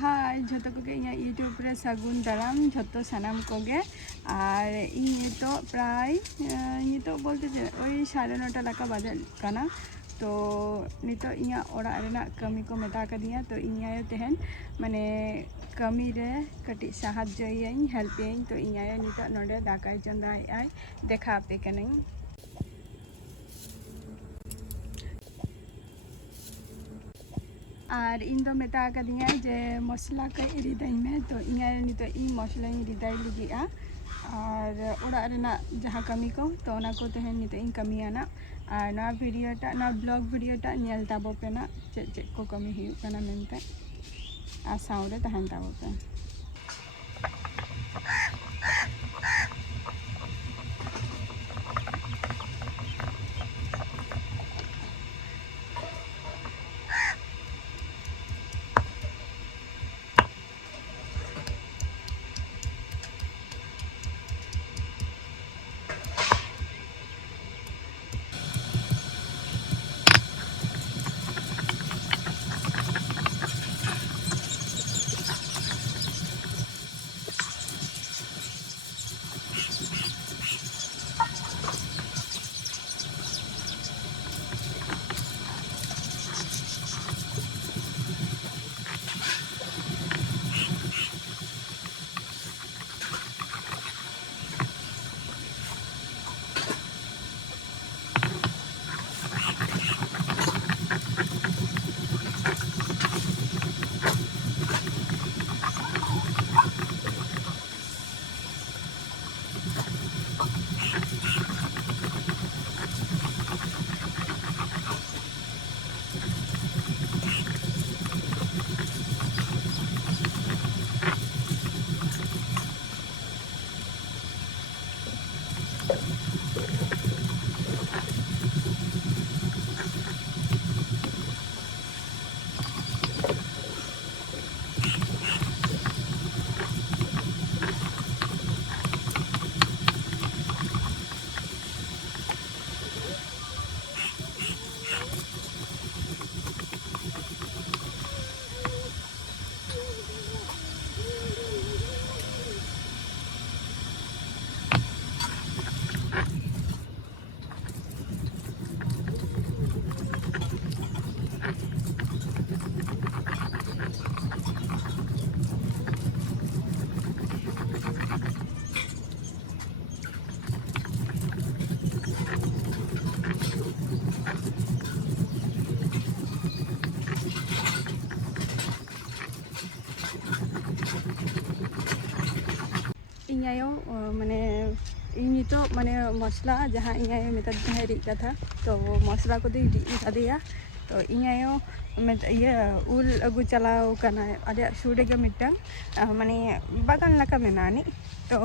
हाय झोतो को यूट्यूब रे सागुन दाराम झोतो सानाम को गे और इन तो प्राय तो बोलते ओई 9:30 लका बजे काना तो नितो इया ओड़ा रेना कमी को मेता कदिया तो इन आयो तेहन माने कमी रे कटी साहाज्ययिन हेल्पयिन तो इन आयो नितो नोडे दाकाय चंदाय आय देखा पे कनई और इन दो मेता कदिया जे मसला को इरिदाई में तो इन आयो नितो इ मसला इरिदाई लिगिया और ओड़ा रेना जहाँ कमी को तो ओना को तेहन नितो इन कमियाना और ना वीडियोटा ना ब्लॉग वीडियोटा नेल ताबो पे ना चे को कमी हुयु कना मेनते आ साउरे तहन ताबो पे इन आयो माने इन तो माने मसला जहाँ इन आयो मेता जहाँ री कथा तो मसला को दी कादिया तो इन आयो ये उल अगु चलाव कना आले सुरे के मिटन माने बागान लका मेनानी तो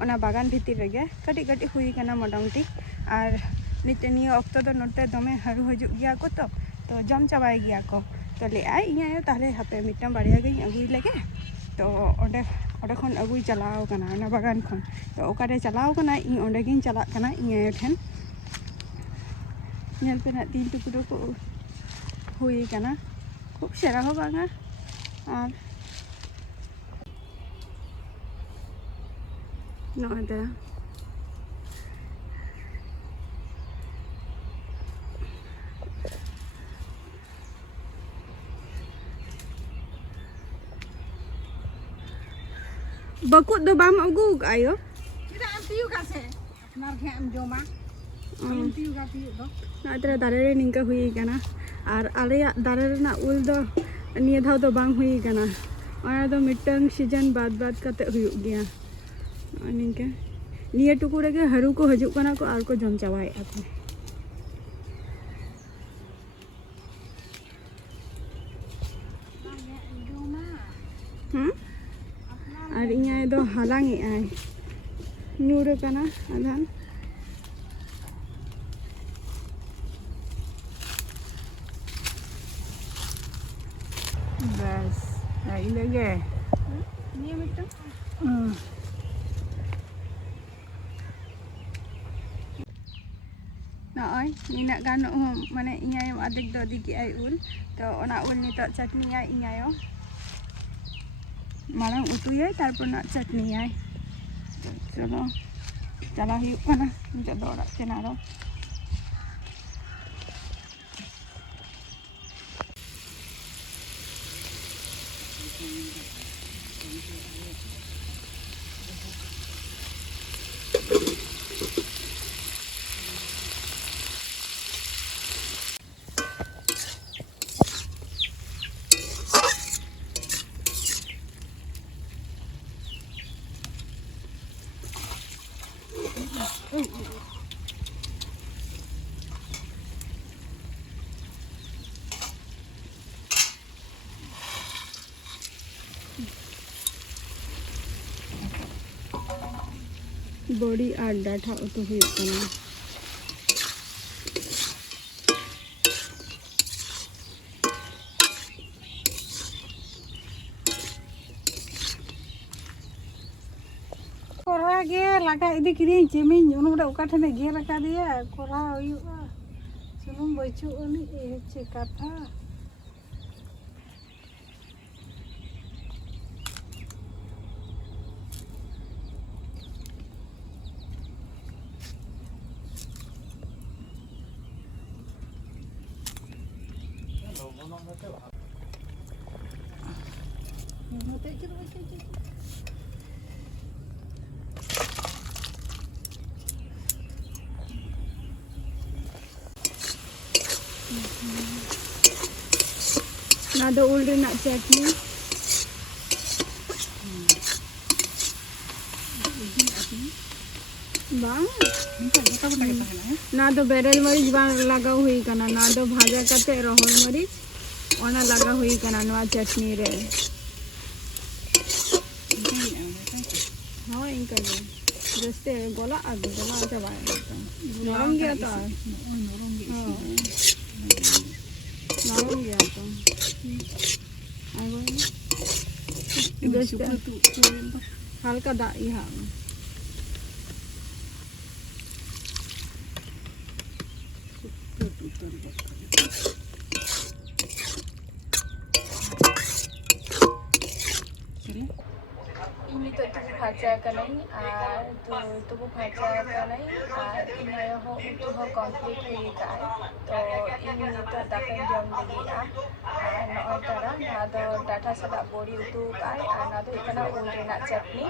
ओना बागान भीतर रेगे कटी कटी हुई कना मोटामुटी और निते नियो ऑक्टो दो नोटे दमे हारु हजु गया को तो जम चाबाय गया को तो ले आय इन आयो ताले हापे मिटन बाड़िया गई अगुई लेगे तो ओडे ओडे खन अगुई चलाव कना ना बागान खन तो ओकारे चलाव कना इन ओडे गिन चला कना इन आयो ठेन नेल पे ना 3 टुकड़ो को हुई कना खूब सेरा हो बागा और नोदा बकुट दो बाम अगु आयो kita amtiu kase apnar ke am joma amtiu ka piu do ना तेरा दारे रे निंका हुई कना और आले दारे रे ना उल दो निया धाव दो बांग हुई कना और दो मिटंग सीजन बाद कते हुई गया निंका निया टुकुरे के हरू को हजू कना को आर को जम चावाए ako और इया दो हालांगी आय नूर कना आधान बस आई लगे निया मिटो नॉय निना गानो माने इया आदेक दो दिगी आई उल तो ओना उल नितो चटनी आई इयायो माड़ांग उतुयाय तारपर ना चटनीयाय तो चलो चला हुयुग काना नितोग दो ओड़ाग तेन आरो बड़ी और डाठा उतु हुयुग काना कोरा गे लगा इदी किरी चेमिन उनुरे ओका ठने गे रका दिया कोरा हुयुगा सुनुम बचु उनी ए चे कथा ना दो उल रेनाग चटनी बांग ना दो बेरेल मरीच बांग लगा हुई काना ना दो भाजा कते रोहर मरीच ओना लगा हुई काना नवा चटनी रे हाँ इनका गे जस्ते गोला आगे गोला चाबाय नरम गया तो नरम गया तो हल्का दाग यहाँ ini tuh tubuh baca kanai tubuh baca kanai ini ayah ho itu ho konflik hui kai to ini tuh dapat jam lagi nooi tara nado data sada bori utu kai nado ikana ulre nak chutney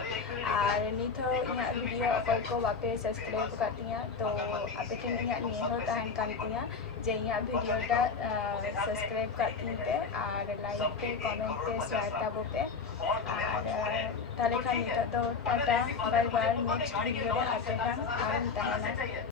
ini tuh inya video okoi ko bape subscribe kat tinya to ape ken inya nehor tahan kan tinya je inya video da subscribe kat tinte like pe comment pe share tabo pe ताले खानी तो tata bye bye next video रे आते हैं आराम ताहना